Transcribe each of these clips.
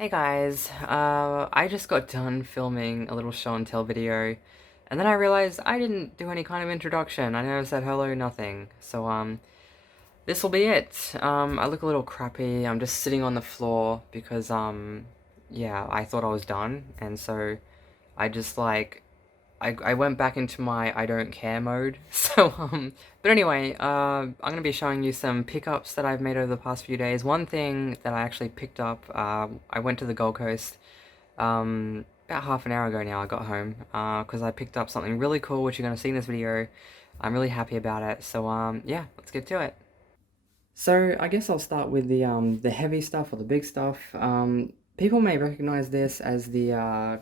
Hey guys, I just got done filming a little show and tell video, and then I realized I didn't do any kind of introduction. I never said hello, nothing. So, this will be it. I look a little crappy. I'm just sitting on the floor because, yeah, I thought I was done, and so I just I went back into my I don't care mode. So, but anyway, I'm gonna be showing you some pickups that I've made over the past few days. One thing that I actually picked up, I went to the Gold Coast, about half an hour ago now. I got home, because I picked up something really cool, which you're gonna see in this video. I'm really happy about it. So, yeah, let's get to it. So I guess I'll start with the heavy stuff or the big stuff. People may recognize this as the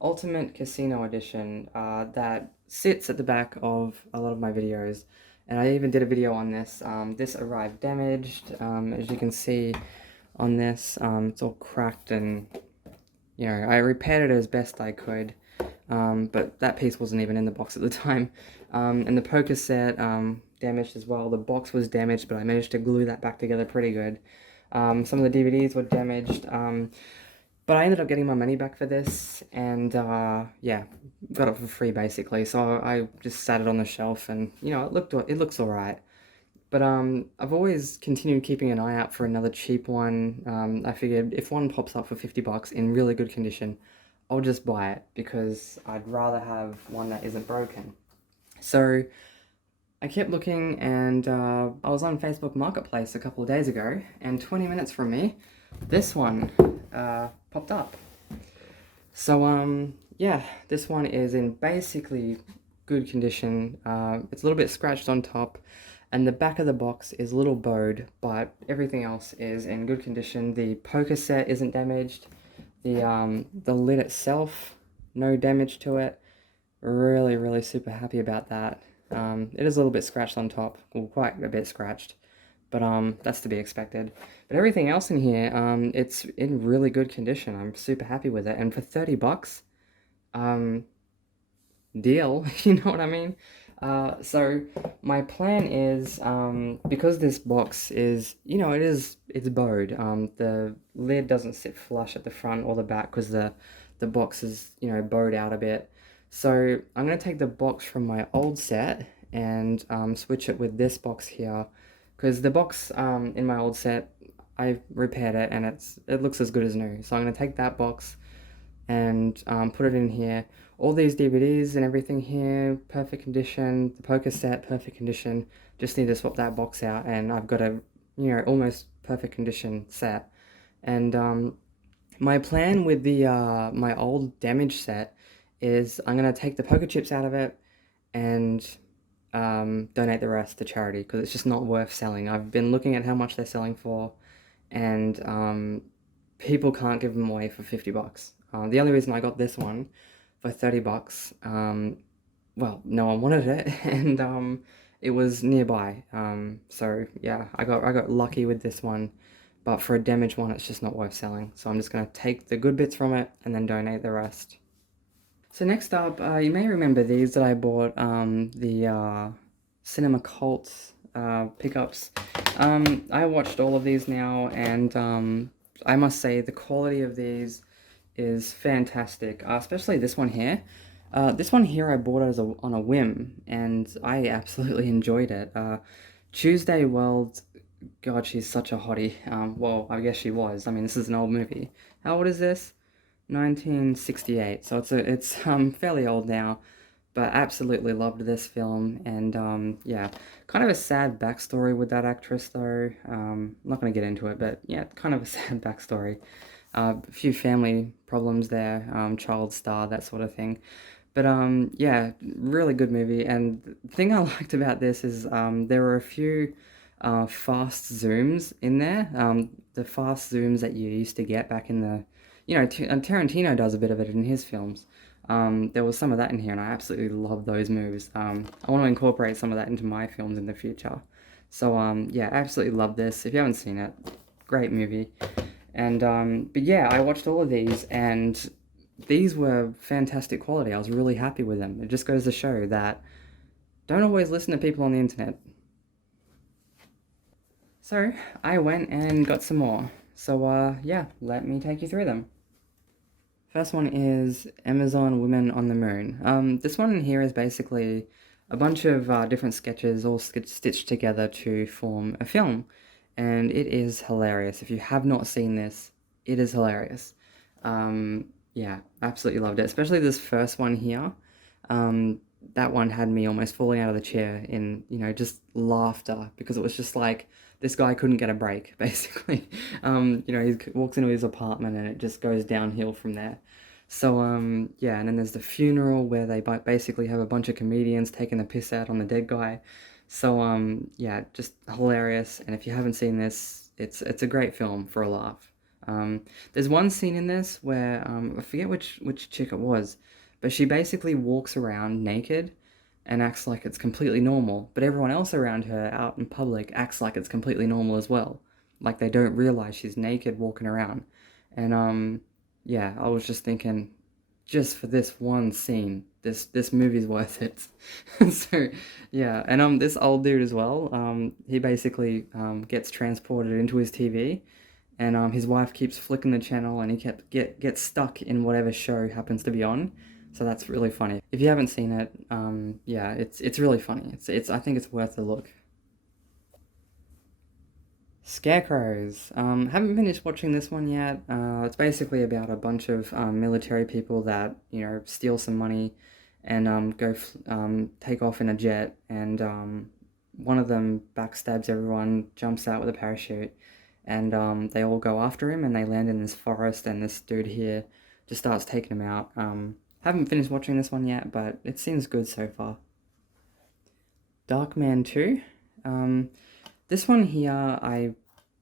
Ultimate Casino Edition that sits at the back of a lot of my videos, and I even did a video on this. This arrived damaged, as you can see on this. It's all cracked, and I repaired it as best I could, but that piece wasn't even in the box at the time. And the poker set damaged as well. The box was damaged, but I managed to glue that back together pretty good. Some of the DVDs were damaged. But I ended up getting my money back for this, and yeah, got it for free basically. So I just sat it on the shelf, and it looks all right. But I've always continued keeping an eye out for another cheap one. I figured if one pops up for 50 bucks in really good condition, I'll just buy it because I'd rather have one that isn't broken. So I kept looking, and I was on Facebook Marketplace a couple of days ago, and 20 minutes from me, this one popped up. So, yeah, this one is in basically good condition. It's a little bit scratched on top, and the back of the box is a little bowed, but everything else is in good condition. The poker set isn't damaged. The lid itself, no damage to it. Really, really super happy about that. It is a little bit scratched on top, well, quite a bit scratched, but that's to be expected. But everything else in here, it's in really good condition. I'm super happy with it, and for 30 bucks, um, deal, you know what I mean? So my plan is, because this box is, it's bowed. The lid doesn't sit flush at the front or the back because the box is, bowed out a bit. So I'm gonna take the box from my old set and switch it with this box here, because the box in my old set, I repaired it and it looks as good as new. So I'm gonna take that box and put it in here. All these DVDs and everything here, perfect condition. The poker set, perfect condition. Just need to swap that box out, and I've got a, almost perfect condition set. And my plan with the my old damaged set is I'm gonna take the poker chips out of it and donate the rest to charity because it's just not worth selling. I've been looking at how much they're selling for, and people can't give them away for 50 bucks. The only reason I got this one for 30 bucks, well, no one wanted it, and it was nearby. So yeah, I got lucky with this one, but for a damaged one, it's just not worth selling. So I'm just gonna take the good bits from it and then donate the rest. So next up, you may remember these that I bought, the Cinema Cult pickups. I watched all of these now, and I must say the quality of these is fantastic, especially this one here. This one here I bought as on a whim, and I absolutely enjoyed it. Tuesday Weld, God, she's such a hottie. Well, I guess she was. I mean, this is an old movie. How old is this? 1968, so it's fairly old now, but absolutely loved this film. And yeah, kind of a sad backstory with that actress though. I'm not going to get into it, but yeah, kind of a sad backstory. A few family problems there, child star, that sort of thing. But yeah, really good movie. And the thing I liked about this is there were a few fast zooms in there. The fast zooms that you used to get back in the, and Tarantino does a bit of it in his films. There was some of that in here, and I absolutely love those moves. I want to incorporate some of that into my films in the future. So yeah, absolutely love this. If you haven't seen it, great movie. And but yeah, I watched all of these, and these were fantastic quality. I was really happy with them. It just goes to show that don't always listen to people on the internet. So I went and got some more. So, yeah, let me take you through them. First one is Amazon Women on the Moon. This one in here is basically a bunch of different sketches all stitched together to form a film, and it is hilarious. If you have not seen this, it is hilarious. Yeah, absolutely loved it, especially this first one here. Um, that one had me almost falling out of the chair in, just laughter because it was just like this guy couldn't get a break, basically. He walks into his apartment and it just goes downhill from there. So, yeah, and then there's the funeral where they basically have a bunch of comedians taking the piss out on the dead guy. So, yeah, just hilarious. And if you haven't seen this, it's a great film for a laugh. There's one scene in this where I forget which chick it was, but she basically walks around naked and acts like it's completely normal, but everyone else around her out in public acts like it's completely normal as well. Like they don't realize she's naked walking around. And yeah, I was just thinking, just for this one scene, this movie's worth it. So yeah, and this old dude as well, he basically gets transported into his TV, and his wife keeps flicking the channel, and he gets stuck in whatever show happens to be on. So that's really funny. If you haven't seen it, yeah, it's really funny. It's I think it's worth a look. Scarecrows. Haven't finished watching this one yet. It's basically about a bunch of military people that steal some money and take off in a jet, and one of them backstabs everyone, jumps out with a parachute, and they all go after him, and they land in this forest, and this dude here just starts taking him out. Haven't finished watching this one yet, but it seems good so far. Darkman 2. Um, this one here I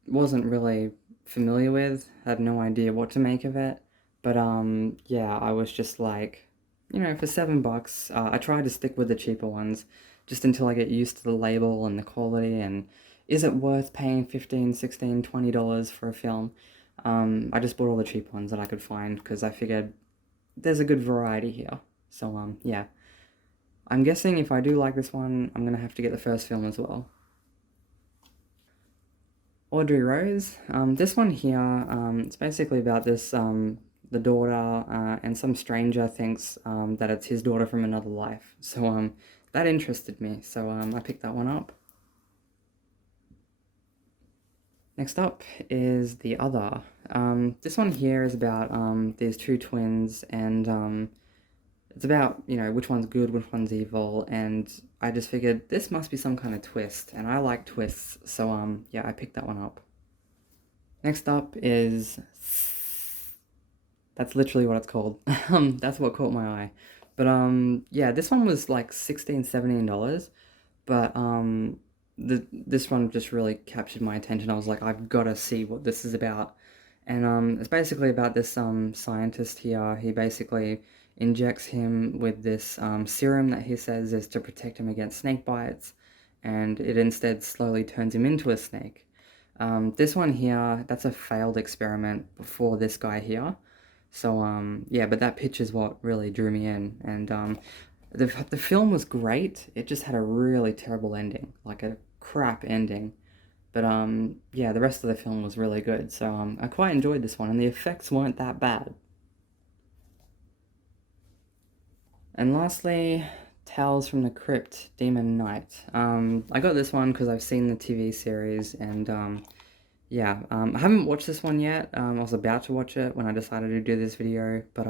wasn't really familiar with, had no idea what to make of it, but yeah, I was just like, for $7, I tried to stick with the cheaper ones just until I get used to the label and the quality, and is it worth paying 15, 16, $20 for a film? I just bought all the cheap ones that I could find because I figured there's a good variety here. So yeah, I'm guessing if I do like this one, I'm gonna have to get the first film as well. Audrey Rose. This one here, it's basically about this, the daughter, and some stranger thinks that it's his daughter from another life. So that interested me, so I picked that one up. Next up is The Other. This one here is about these two twins, and it's about, which one's good, which one's evil, and I just figured this must be some kind of twist, and I like twists, so yeah, I picked that one up. Next up is... That's literally what it's called. That's what caught my eye. But yeah, this one was like $16, $17, but this one just really captured my attention. I was like, I've got to see what this is about. And it's basically about this scientist here. He basically injects him with this serum that he says is to protect him against snake bites, and it instead slowly turns him into a snake. This one here, that's a failed experiment before this guy here. So, yeah, but that pitch is what really drew me in. And the film was great. It just had a really terrible ending, like a crap ending. But, yeah, the rest of the film was really good. So, I quite enjoyed this one, and the effects weren't that bad. And lastly, Tales from the Crypt, Demon Knight. I got this one because I've seen the TV series, and yeah, I haven't watched this one yet. I was about to watch it when I decided to do this video, but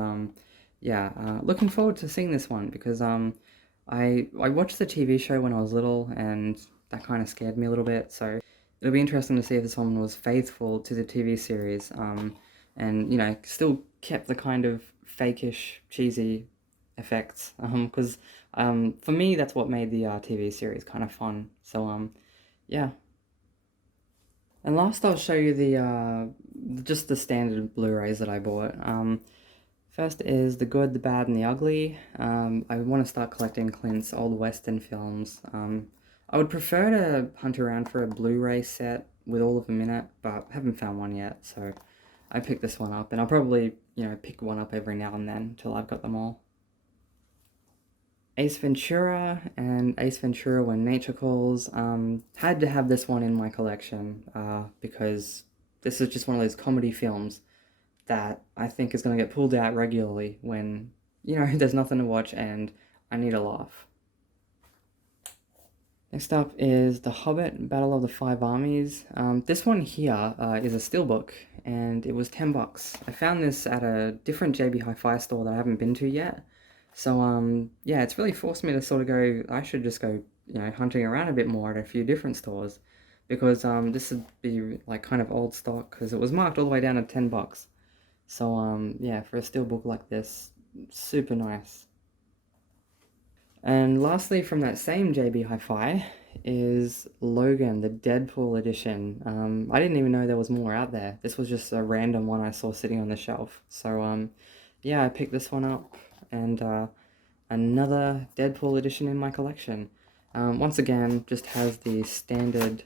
yeah, looking forward to seeing this one because I watched the TV show when I was little, and that kind of scared me a little bit. So it'll be interesting to see if this one was faithful to the TV series, and still kept the kind of fakeish, cheesy effects. Because for me, that's what made the TV series kind of fun. So yeah. And last I'll show you the just the standard Blu-rays that I bought. First is The Good, the Bad, and the Ugly. I want to start collecting Clint's old Western films. I would prefer to hunt around for a Blu-ray set with all of them in it, but I haven't found one yet, so I picked this one up, and I'll probably, pick one up every now and then until I've got them all. Ace Ventura and Ace Ventura When Nature Calls. Had to have this one in my collection because this is just one of those comedy films that I think is going to get pulled out regularly when, there's nothing to watch and I need a laugh. Next up is The Hobbit, Battle of the Five Armies. This one here is a steelbook, and it was $10. I found this at a different JB Hi-Fi store that I haven't been to yet. So, yeah, it's really forced me to sort of go, I should just go, hunting around a bit more at a few different stores, because this would be, like, kind of old stock, because it was marked all the way down to $10. So, yeah, for a steelbook like this, super nice. And lastly, from that same JB Hi-Fi is Logan, the Deadpool edition. I didn't even know there was more out there. This was just a random one I saw sitting on the shelf. So, yeah, I picked this one up, and another Deadpool edition in my collection. Once again, just has the standard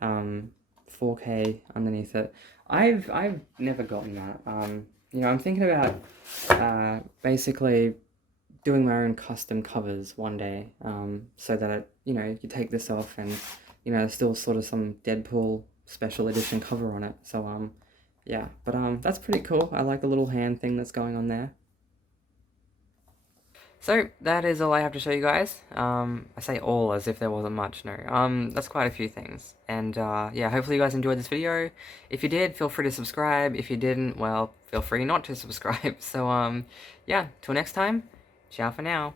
4K underneath it. I've never gotten that. I'm thinking about basically doing my own custom covers one day, so that you take this off and there's still sort of some Deadpool special edition cover on it. So yeah, but that's pretty cool. I like the little hand thing that's going on there. So that is all I have to show you guys. I say all as if there wasn't much. No, that's quite a few things. And yeah, hopefully you guys enjoyed this video. If you did, feel free to subscribe. If you didn't, well, feel free not to subscribe. So yeah, till next time, ciao for now.